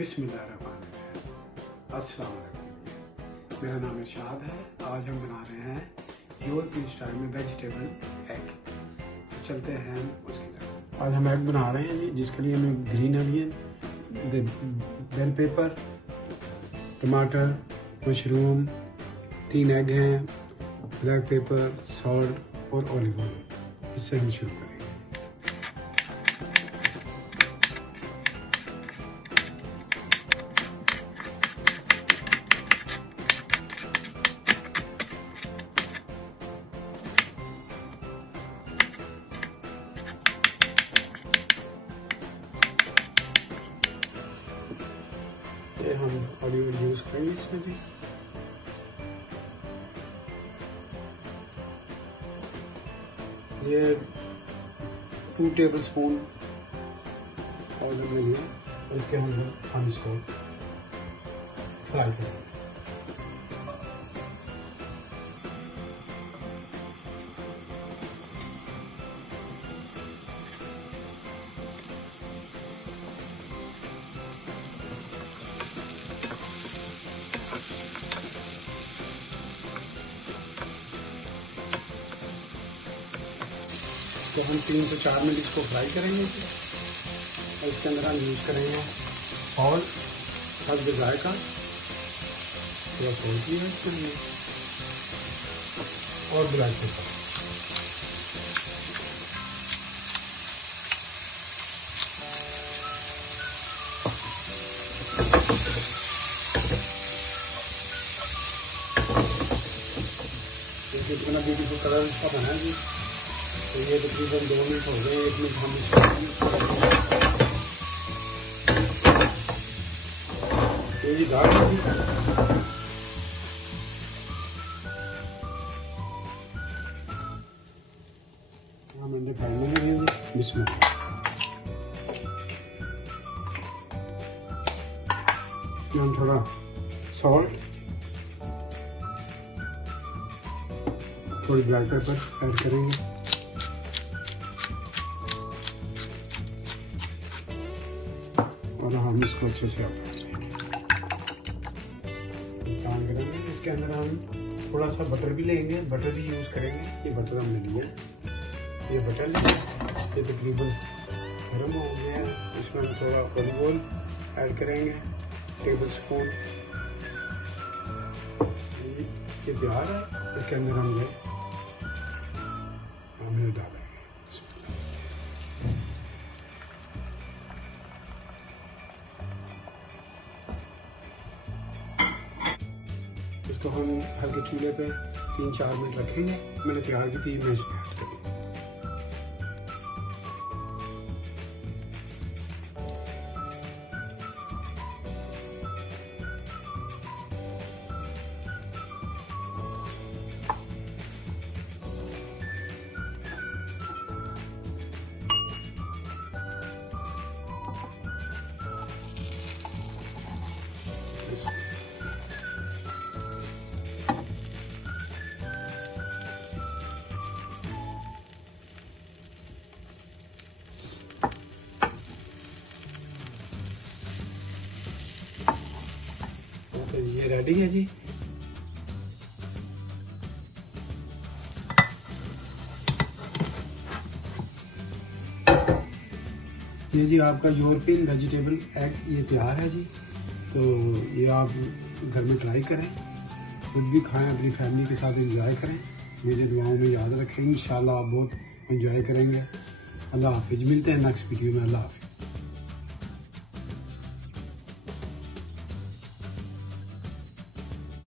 बिस्मिल्लाहिर्रहमानिर्रहीम। अस्सलाम वालेकुम। मेरा नाम इरशाद है। आज हम बना रहे हैं यूरोपियन स्टाइल में वेजिटेबल एग। तो चलते हैं हम उसकी तरफ। आज हम एग बना रहे हैं जी, जिसके लिए हमें ग्रीन अनियन, बेल पेपर, टमाटर, मशरूम, 3 एग हैं, ब्लैक पेपर, सॉल्ट और ऑलिव ऑयल। इससे हम शुरू करेंगे। ये हम ऑलिव ऑयल यूज करेंगे इसमें भी। ये 2 टेबल स्पून ऑयल में लिया, इसके अंदर हम इसको फ्राई करेंगे। तो हम 3 से 4 मिनट इसको फ्राई करेंगे। और इसके अंदर हम यूज़ करेंगे सॉल्ट, हल्दी, जायका, थोड़ा सॉल्ट भी है इसके लिए, और ब्लैक पेपर। देखिए कितना ब्यूटीफुल कलर इसका बना है जी। तो ये तकरीबन 2 मिनट हो गए। 1 मिनट हम इसको ये जी दाल हम अंडे फाड़ने लगे। इसमें हम थोड़ा सॉल्ट, थोड़ी ब्लैक पेपर ऐड करेंगे। और हम इसको अच्छे से काम करेंगे। इसके अंदर हम थोड़ा सा बटर भी लेंगे, बटर भी यूज़ करेंगे। ये बटर हमने लिया, ये बटर लिया, ये तकरीबन गर्म हो गया है। इसमें हम थोड़ा ऑलिव ऑयल ऐड करेंगे, टेबल स्पून। ये तैयार है। इसके अंदर हम ये डालेंगे। इसको हम हल्के चूल्हे पे 3-4 मिनट रखेंगे। मैंने तैयार की थी, मैं इसमें ऐड करूँगी। ये रेडी है जी। ये जी आपका यूरोपियन वेजिटेबल एग ये तैयार है जी। तो ये आप घर में ट्राई करें, खुद भी खाएं, अपनी फैमिली के साथ एंजॉय करें। मेरे दुआओं में याद रखें। इंशाल्लाह आप बहुत एंजॉय करेंगे। अल्लाह हाफिज। मिलते हैं नेक्स्ट वीडियो में। अल्लाह हाफिज।